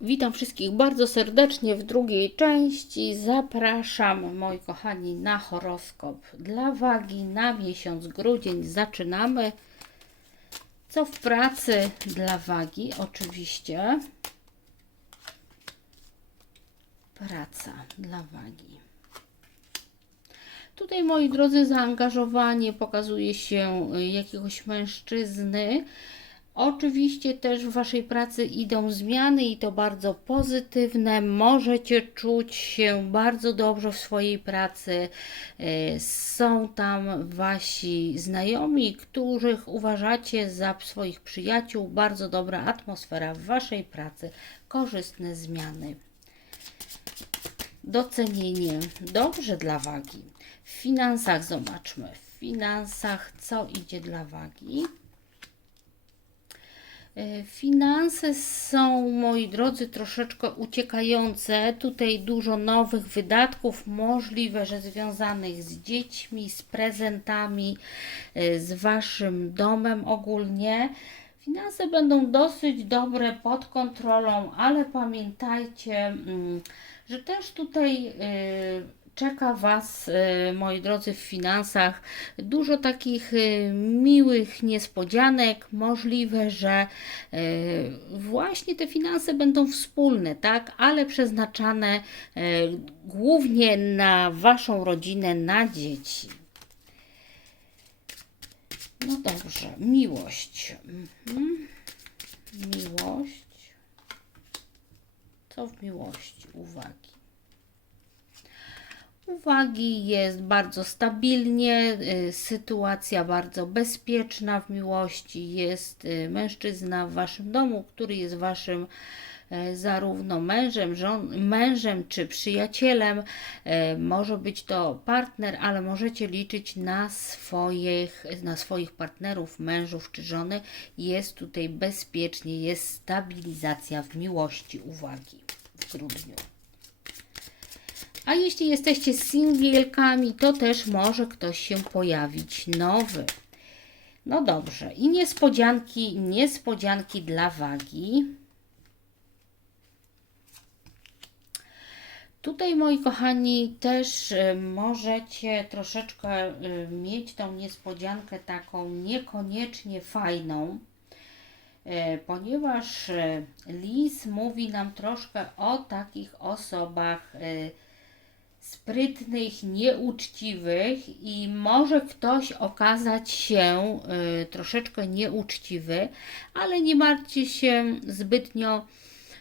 Witam wszystkich bardzo serdecznie w drugiej części. Zapraszam, moi kochani, na horoskop dla wagi na miesiąc grudzień. Zaczynamy. Co w pracy dla wagi? Oczywiście. Praca dla wagi. Tutaj, moi drodzy, zaangażowanie pokazuje się jakiegoś mężczyzny. Oczywiście też w Waszej pracy idą zmiany i to bardzo pozytywne. Możecie czuć się bardzo dobrze w swojej pracy. Y, Są tam Wasi znajomi, których uważacie za swoich przyjaciół. Bardzo dobra atmosfera w Waszej pracy. Korzystne zmiany docenienie dobrze dla wagi. W finansach zobaczmy. W finansach co idzie dla wagi? E, Finanse są, moi drodzy, troszeczkę uciekające. Tutaj dużo nowych wydatków, możliwe, że związanych z dziećmi, z prezentami, e, z waszym domem ogólnie. Finanse będą dosyć dobre pod kontrolą, ale pamiętajcie, mm, że też tutaj y, czeka Was, y, moi drodzy, w finansach dużo takich y, miłych niespodzianek. Możliwe, że y, właśnie te finanse będą wspólne, tak, ale przeznaczane głównie na Waszą rodzinę, na dzieci. No dobrze, miłość. Mhm. Miłość. Co w miłości? Uwagi. Uwagi jest bardzo stabilnie, y, sytuacja bardzo bezpieczna w miłości. Jest y, mężczyzna w waszym domu, który jest waszym y, zarówno mężem, żon, mężem czy przyjacielem. Może być to partner, ale możecie liczyć na swoich, na swoich partnerów, mężów czy żony. Jest tutaj bezpiecznie, jest stabilizacja w miłości. Uwagi w grudniu. A jeśli jesteście singielkami, to też może ktoś się pojawić nowy. No dobrze. I niespodzianki, niespodzianki dla wagi. Tutaj, moi kochani, też y, możecie troszeczkę y, mieć tą niespodziankę taką niekoniecznie fajną, y, ponieważ lis mówi nam troszkę o takich osobach sprytnych, nieuczciwych i może ktoś okazać się y, troszeczkę nieuczciwy, ale nie martwcie się zbytnio,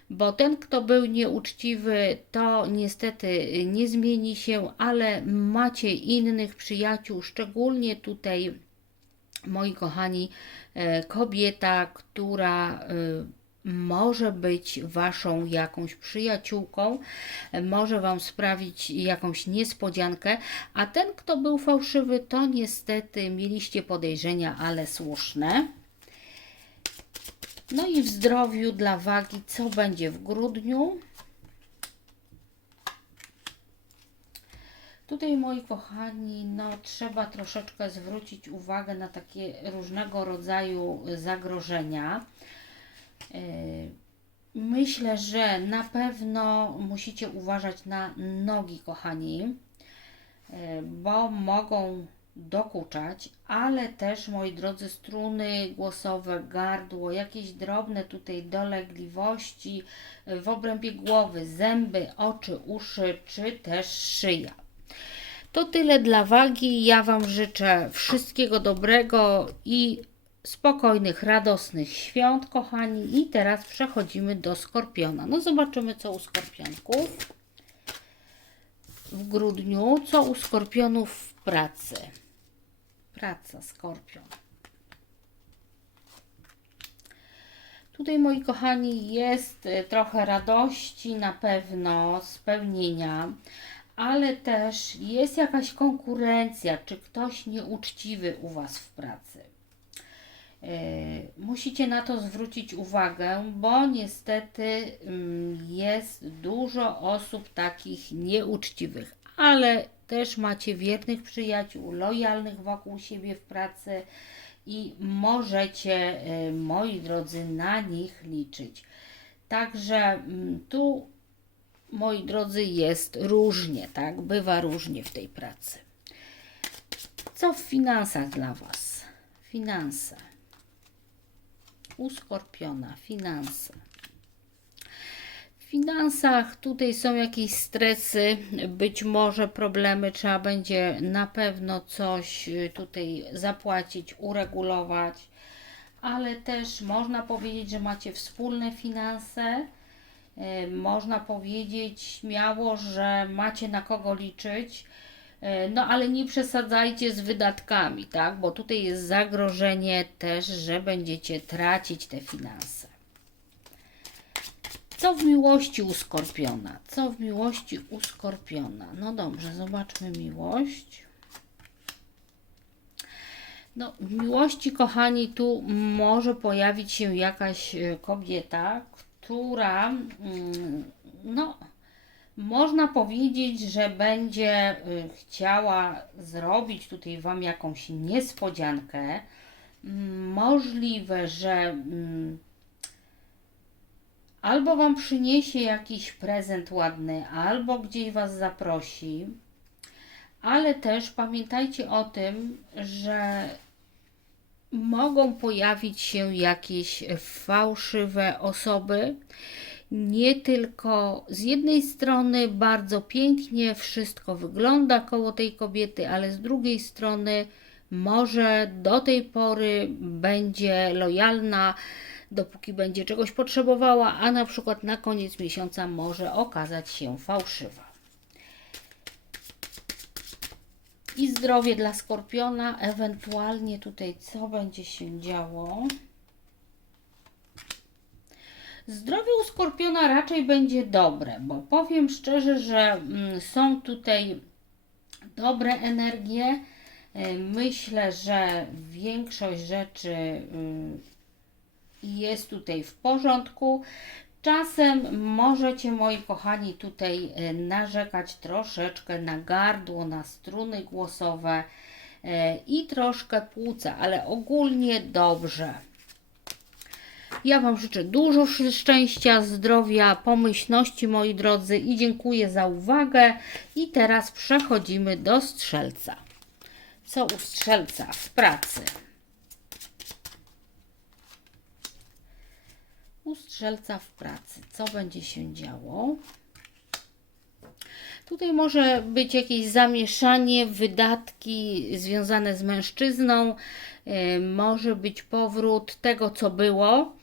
bo ten, kto był nieuczciwy, to niestety nie zmieni się, ale macie innych przyjaciół, szczególnie tutaj, moi kochani, e, kobieta, która e, może być waszą jakąś przyjaciółką, może wam sprawić jakąś niespodziankę, a ten, kto był fałszywy, to niestety mieliście podejrzenia, ale słuszne. No i w zdrowiu dla wagi, co będzie w grudniu? Tutaj, moi kochani, no trzeba troszeczkę zwrócić uwagę na takie różnego rodzaju zagrożenia. Yy, Myślę, że na pewno musicie uważać na nogi, kochani, yy, bo mogą dokuczać, ale też, moi drodzy, struny głosowe, gardło, jakieś drobne tutaj dolegliwości w obrębie głowy, zęby, oczy, uszy, czy też szyja. To tyle dla wagi. Ja Wam życzę wszystkiego dobrego i spokojnych, radosnych świąt, kochani. I teraz przechodzimy do skorpiona. No zobaczymy, co u skorpionków w grudniu, co u skorpionów w pracy. Praca, skorpion. Tutaj, moi kochani, jest y, trochę radości, na pewno spełnienia, ale też jest jakaś konkurencja, czy ktoś nieuczciwy u Was w pracy. Yy, Musicie na to zwrócić uwagę, bo niestety mm, jest dużo osób takich nieuczciwych, ale też macie wiernych przyjaciół, lojalnych wokół siebie w pracy i możecie, yy, moi drodzy, na nich liczyć. Także mm, tu, moi drodzy, jest różnie, tak? Bywa różnie w tej pracy. Co w finansach dla Was? Finanse. U Skorpiona, finanse. W finansach tutaj są jakieś stresy, być może problemy, trzeba będzie na pewno coś y, tutaj zapłacić, uregulować, ale też można powiedzieć, że macie wspólne finanse. Y, Można powiedzieć śmiało, że macie na kogo liczyć. E, No, ale nie przesadzajcie z wydatkami, tak? Bo tutaj jest zagrożenie też, że będziecie tracić te finanse. Co w miłości u Skorpiona? Co w miłości u Skorpiona? No dobrze, zobaczmy miłość. No, w miłości, kochani, tu może pojawić się jakaś e, kobieta, która, mm, no, można powiedzieć, że będzie y, chciała zrobić tutaj Wam jakąś niespodziankę. Mm, Możliwe, że mm, albo Wam przyniesie jakiś prezent ładny, albo gdzieś Was zaprosi, ale też pamiętajcie o tym, że mogą pojawić się jakieś fałszywe osoby. Nie tylko z jednej strony bardzo pięknie wszystko wygląda koło tej kobiety, ale z drugiej strony może do tej pory będzie lojalna, dopóki będzie czegoś potrzebowała, a na przykład na koniec miesiąca może okazać się fałszywa. I zdrowie dla skorpiona, ewentualnie tutaj co będzie się działo. Zdrowie u skorpiona raczej będzie dobre, bo powiem szczerze, że mm, są tutaj dobre energie. Y, Myślę, że większość rzeczy y, jest tutaj w porządku. Czasem możecie, moi kochani, tutaj e, narzekać troszeczkę na gardło, na struny głosowe i troszkę płuca, ale ogólnie dobrze. Ja Wam życzę dużo sz- szczęścia, zdrowia, pomyślności, moi drodzy, i dziękuję za uwagę. I teraz przechodzimy do strzelca. Co u strzelca w pracy? u strzelca w pracy. Co będzie się działo? Tutaj może być jakieś zamieszanie, wydatki związane z mężczyzną, yy, może być powrót tego, co było.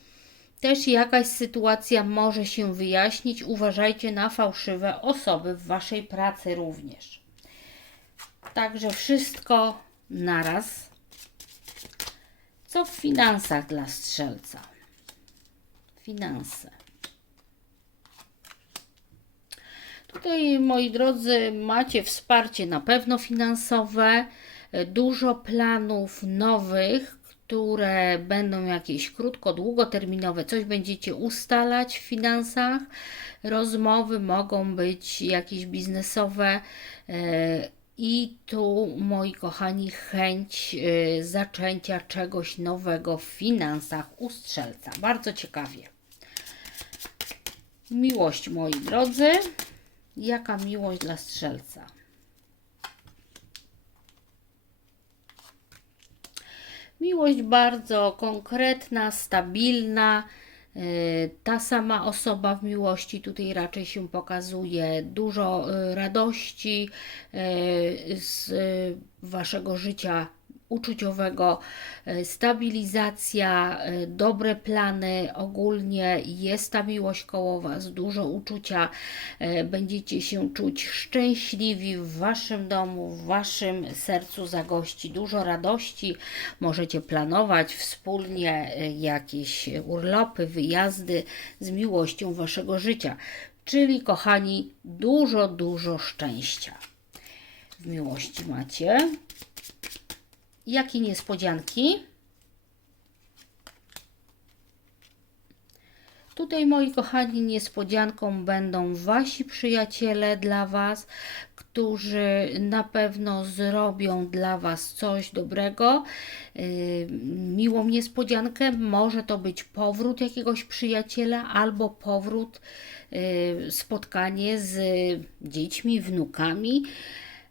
Też jakaś sytuacja może się wyjaśnić. Uważajcie na fałszywe osoby w waszej pracy również. Także wszystko naraz. Co w finansach dla strzelca? finanse. Tutaj, moi drodzy, macie wsparcie na pewno finansowe, dużo planów nowych, które będą jakieś krótko, długoterminowe, coś będziecie ustalać w finansach. Rozmowy mogą być jakieś biznesowe. e, I tu, moi kochani, chęć e, zaczęcia czegoś nowego w finansach u strzelca. Bardzo ciekawie. Miłość, moi drodzy. Jaka miłość dla strzelca? Miłość bardzo konkretna, stabilna. Yy, Ta sama osoba w miłości tutaj raczej się pokazuje. Dużo yy, radości yy, z waszego życia uczuciowego, e, stabilizacja, e, dobre plany, ogólnie jest ta miłość koło Was, dużo uczucia, e, będziecie się czuć szczęśliwi w Waszym domu, w Waszym sercu zagości, dużo radości, możecie planować wspólnie jakieś urlopy, wyjazdy z miłością Waszego życia. Czyli, kochani, dużo, dużo szczęścia w miłości macie. Jakie niespodzianki? Tutaj, moi kochani, niespodzianką będą Wasi przyjaciele dla Was, którzy na pewno zrobią dla Was coś dobrego, yy, miłą niespodziankę. Może to być powrót jakiegoś przyjaciela albo powrót, yy, spotkanie z dziećmi, wnukami.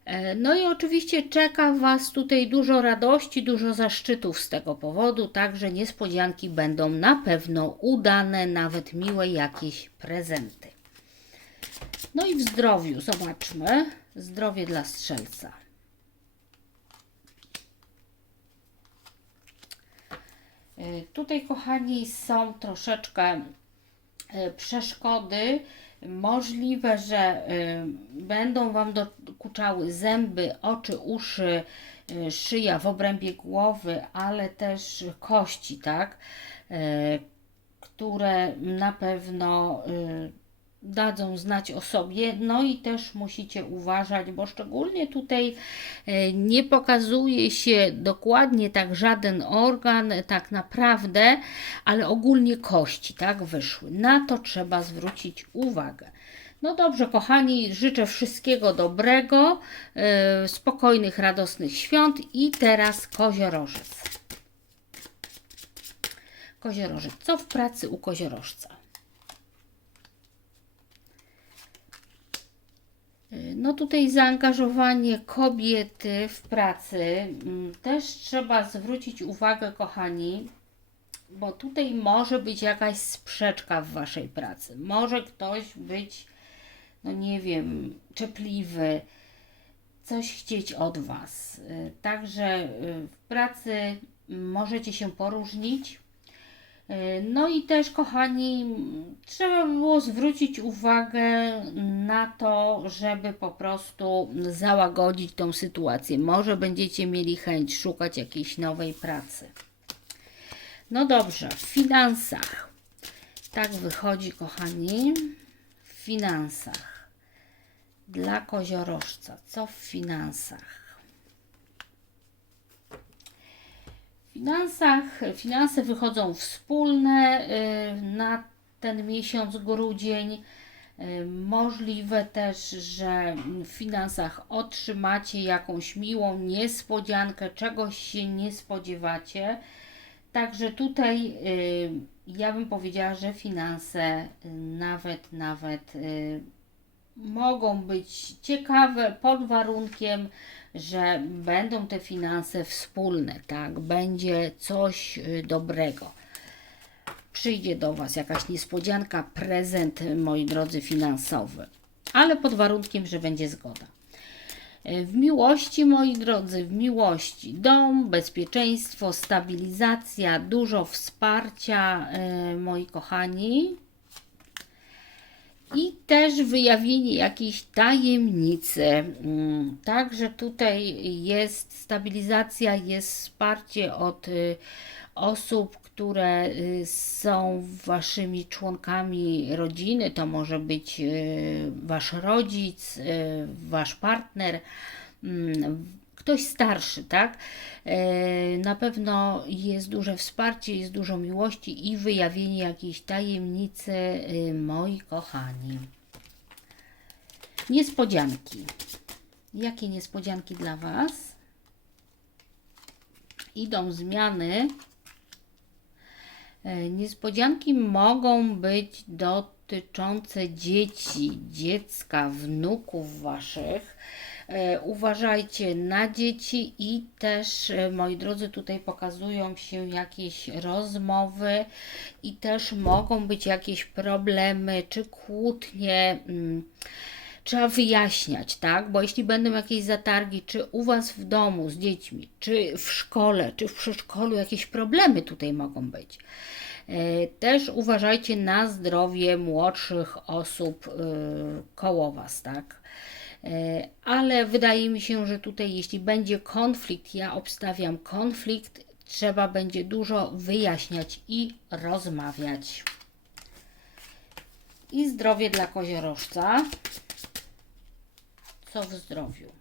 E, No i oczywiście czeka Was tutaj dużo radości, dużo zaszczytów z tego powodu, także niespodzianki będą na pewno udane, nawet miłe jakieś prezenty. No i w zdrowiu, zobaczmy. Zdrowie dla strzelca. E, Tutaj, kochani, są troszeczkę e, przeszkody. Możliwe, że y, będą Wam dokuczały zęby, oczy, uszy, y, szyja w obrębie głowy, ale też kości, tak? Y, które na pewno dadzą znać o sobie. No i też musicie uważać, bo szczególnie tutaj e, nie pokazuje się dokładnie tak żaden organ, tak naprawdę, ale ogólnie kości, tak wyszły. Na to trzeba zwrócić uwagę. No dobrze, kochani, życzę wszystkiego dobrego, e, spokojnych, radosnych świąt i teraz koziorożec. Koziorożec. Co w pracy u koziorożca? No tutaj zaangażowanie kobiety w pracy mm, też trzeba zwrócić uwagę, kochani, bo tutaj może być jakaś sprzeczka w waszej pracy. Może ktoś być, no nie wiem, czepliwy, coś chcieć od was. Y, Także y, w pracy możecie się poróżnić. E, No i też, kochani, trzeba by było zwrócić uwagę na to, żeby po prostu załagodzić tą sytuację. Może będziecie mieli chęć szukać jakiejś nowej pracy. No dobrze, w finansach. Tak wychodzi, kochani, w finansach. Dla koziorożca. Co w finansach? Finansach, finanse wychodzą wspólne y, na ten miesiąc grudzień. Y, Możliwe też, że w finansach otrzymacie jakąś miłą niespodziankę, czegoś się nie spodziewacie. Także tutaj y, ja bym powiedziała, że finanse nawet, nawet mogą być ciekawe pod warunkiem, że będą te finanse wspólne, tak? Będzie coś y, dobrego. Przyjdzie do Was jakaś niespodzianka, prezent, moi drodzy, finansowy, ale pod warunkiem, że będzie zgoda. Y, W miłości, moi drodzy, w miłości dom, bezpieczeństwo, stabilizacja, dużo wsparcia, y, moi kochani, i też wyjawienie jakiejś tajemnicy. Mm, Także tutaj jest stabilizacja, jest wsparcie od y, osób, które y, są waszymi członkami rodziny. To może być y, wasz rodzic, wasz partner. Ktoś starszy, tak? E, Na pewno jest duże wsparcie, jest dużo miłości i wyjawienie jakiejś tajemnicy, y, moi kochani. Niespodzianki. Jakie niespodzianki dla Was? Idą zmiany. E, Niespodzianki mogą być dotyczące dzieci, dziecka, wnuków Waszych. E, Uważajcie na dzieci i też, e, moi drodzy, tutaj pokazują się jakieś rozmowy i też mogą być jakieś problemy czy kłótnie. mm, Trzeba wyjaśniać, tak? Bo jeśli będą jakieś zatargi, czy u Was w domu z dziećmi, czy w szkole, czy w przedszkolu, jakieś problemy tutaj mogą być. E, Też uważajcie na zdrowie młodszych osób koło Was, tak? E, Ale wydaje mi się, że tutaj, jeśli będzie konflikt, ja obstawiam konflikt, trzeba będzie dużo wyjaśniać i rozmawiać. I zdrowie dla koziorożca. Co w zdrowiu?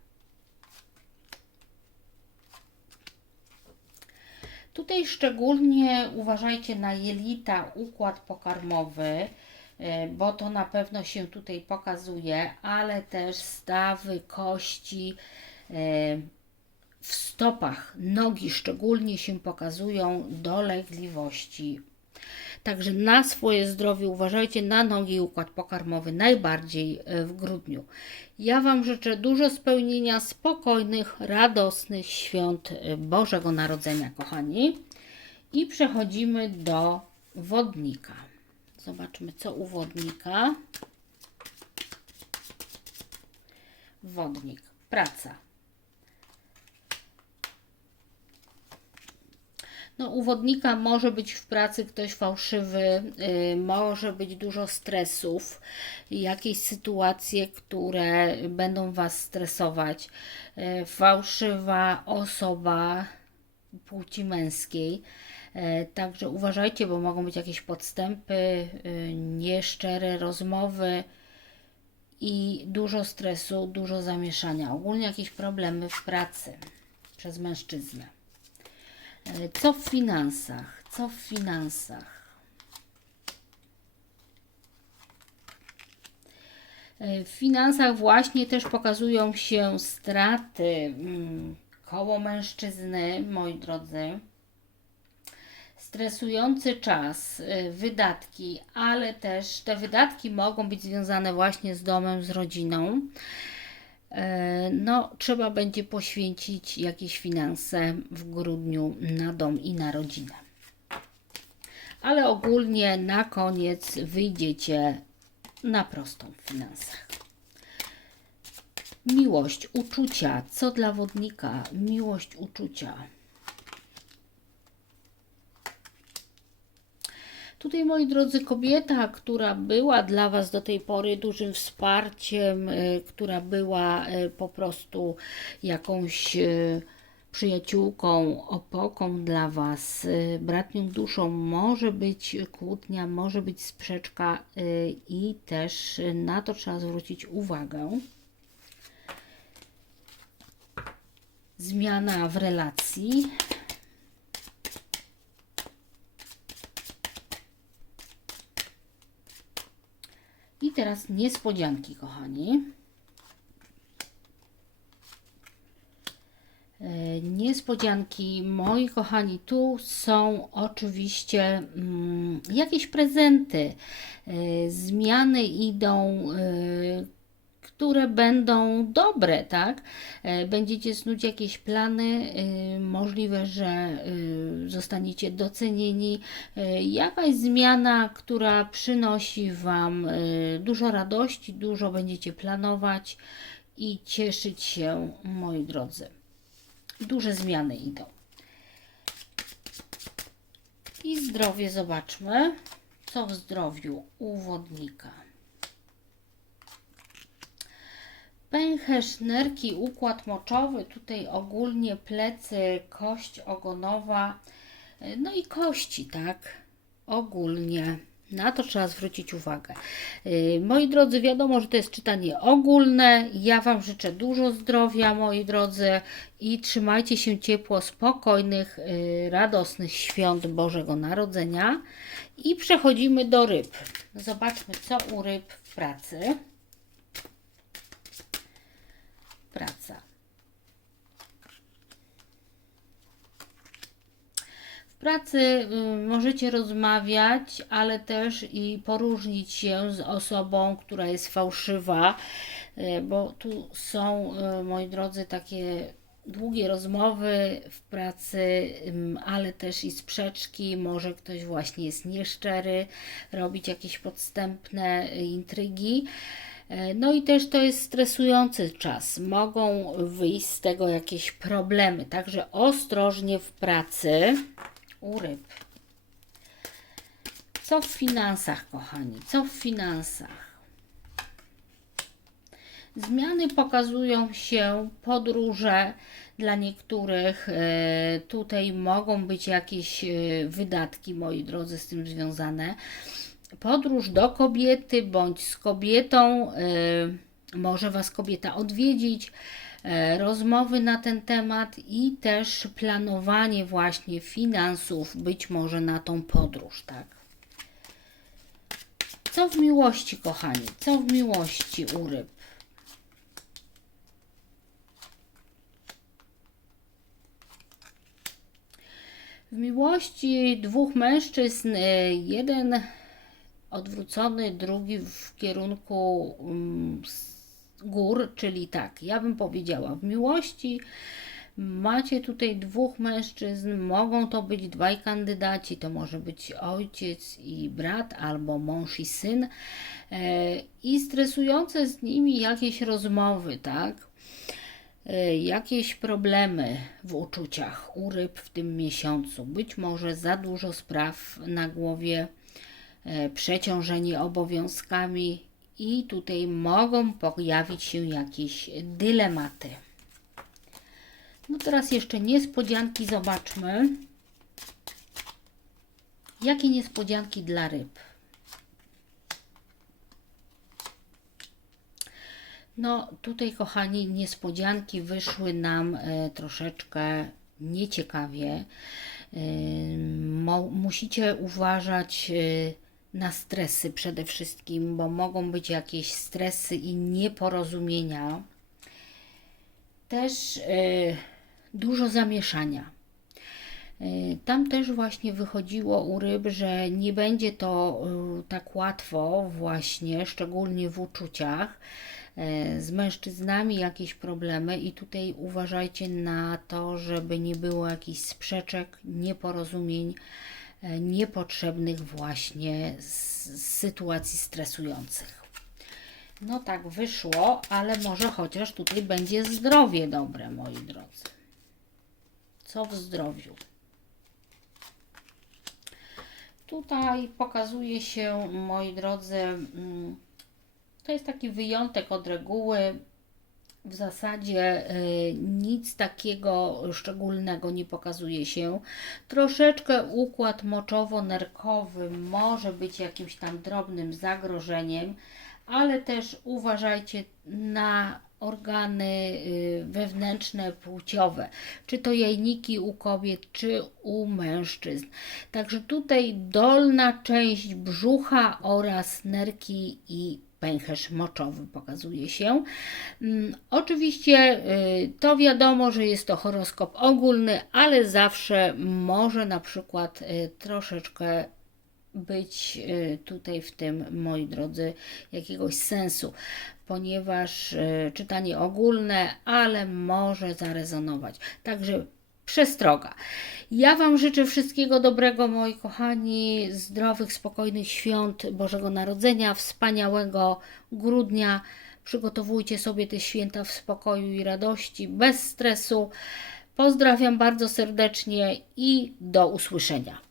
Tutaj szczególnie uważajcie na jelita, układ pokarmowy, bo to na pewno się tutaj pokazuje, ale też stawy, kości, e, w stopach, nogi szczególnie się pokazują dolegliwości. Także na swoje zdrowie uważajcie na nogi i układ pokarmowy najbardziej e, w grudniu. Ja Wam życzę dużo spełnienia spokojnych, radosnych świąt e, Bożego Narodzenia, kochani. I przechodzimy do wodnika. Zobaczmy, co u wodnika. Wodnik, praca. No, u wodnika może być w pracy ktoś fałszywy, y, może być dużo stresów, jakieś sytuacje, które będą Was stresować. Y, fałszywa osoba płci męskiej. Y, Także uważajcie, bo mogą być jakieś podstępy, y, nieszczere rozmowy i dużo stresu, dużo zamieszania. Ogólnie jakieś problemy w pracy przez mężczyznę. E, Co w finansach? Co w finansach? E, W finansach właśnie też pokazują się straty mm, koło mężczyzny, moi drodzy. Stresujący czas, y, wydatki, ale też te wydatki mogą być związane właśnie z domem, z rodziną. E, No, trzeba będzie poświęcić jakieś finanse w grudniu na dom i na rodzinę. Ale ogólnie na koniec wyjdziecie na prostą w finansach. Miłość, uczucia. Co dla wodnika? Miłość, uczucia. Tutaj, moi drodzy, kobieta, która była dla Was do tej pory dużym wsparciem, y, która była y, po prostu jakąś y, przyjaciółką, opoką dla Was, bratnią duszą, może być kłótnia, może być sprzeczka i też na to trzeba zwrócić uwagę. Zmiana w relacji. I teraz niespodzianki, kochani. E, Niespodzianki, moi kochani, tu są oczywiście mm, jakieś prezenty. E, Zmiany idą, e, które będą dobre, tak? E, Będziecie snuć jakieś plany, e, możliwe, że e, zostaniecie docenieni. Jakaś zmiana, która przynosi Wam dużo radości, dużo będziecie planować i cieszyć się, moi drodzy. Duże zmiany idą. I zdrowie zobaczmy, co w zdrowiu u wodnika. Pęcherz, nerki, układ moczowy, tutaj ogólnie plecy, kość ogonowa, no i kości, tak? Ogólnie. Na to trzeba zwrócić uwagę. Y, Moi drodzy, wiadomo, że to jest czytanie ogólne. Ja Wam życzę dużo zdrowia, moi drodzy, i trzymajcie się ciepło, spokojnych, y, radosnych świąt Bożego Narodzenia. I przechodzimy do ryb. Zobaczmy, co u ryb w pracy. Praca. W pracy y, możecie rozmawiać, ale też i poróżnić się z osobą, która jest fałszywa, y, bo tu są, y, moi drodzy, takie długie rozmowy w pracy, ym, ale też i sprzeczki. Może ktoś właśnie jest nieszczery, robić jakieś podstępne intrygi. E, No i też to jest stresujący czas. Mogą wyjść z tego jakieś problemy, także ostrożnie w pracy u ryb. Co w finansach, kochani? Co w finansach? Zmiany pokazują się, podróże dla niektórych. e, Tutaj mogą być jakieś e, wydatki, moi drodzy, z tym związane. Podróż do kobiety bądź z kobietą. e, Może Was kobieta odwiedzić. e, rozmowy na ten temat i też planowanie właśnie finansów, być może na tą podróż, tak? Co w miłości, kochani? Co w miłości u ryb? W miłości dwóch mężczyzn, e, jeden odwrócony, drugi w kierunku mm, gór, czyli tak, ja bym powiedziała, w miłości macie tutaj dwóch mężczyzn, mogą to być dwaj kandydaci, to może być ojciec i brat, albo mąż i syn, e, i stresujące z nimi jakieś rozmowy, tak? E, jakieś problemy w uczuciach u ryb w tym miesiącu. Być może za dużo spraw na głowie, e, przeciążenie obowiązkami i tutaj mogą pojawić się jakieś dylematy. No teraz jeszcze niespodzianki zobaczmy. Jakie niespodzianki dla ryb? No, tutaj, kochani, niespodzianki wyszły nam e, troszeczkę nieciekawie. E, mo, musicie uważać e, na stresy przede wszystkim, bo mogą być jakieś stresy i nieporozumienia. Też e, dużo zamieszania. E, Tam też właśnie wychodziło u ryb, że nie będzie to e, tak łatwo, właśnie, szczególnie w uczuciach. Z mężczyznami jakieś problemy, i tutaj uważajcie na to, żeby nie było jakichś sprzeczek, nieporozumień, niepotrzebnych, właśnie sytuacji stresujących. No tak wyszło, ale może chociaż tutaj będzie zdrowie dobre, moi drodzy. Co w zdrowiu? Tutaj pokazuje się, moi drodzy, mm, to jest taki wyjątek od reguły. W zasadzie y, nic takiego szczególnego nie pokazuje się. Troszeczkę układ moczowo-nerkowy może być jakimś tam drobnym zagrożeniem, ale też uważajcie na organy y, wewnętrzne, płciowe, czy to jajniki u kobiet, czy u mężczyzn. Także tutaj dolna część brzucha oraz nerki i pęcherz moczowy pokazuje się. Mm, Oczywiście y, to wiadomo, że jest to horoskop ogólny, ale zawsze może na przykład y, troszeczkę być y, tutaj w tym, moi drodzy, jakiegoś sensu, ponieważ czytanie ogólne, ale może zarezonować. Także przestroga. Ja Wam życzę wszystkiego dobrego, moi kochani, zdrowych, spokojnych świąt Bożego Narodzenia, wspaniałego grudnia. Przygotowujcie sobie te święta w spokoju i radości, bez stresu. Pozdrawiam bardzo serdecznie i do usłyszenia.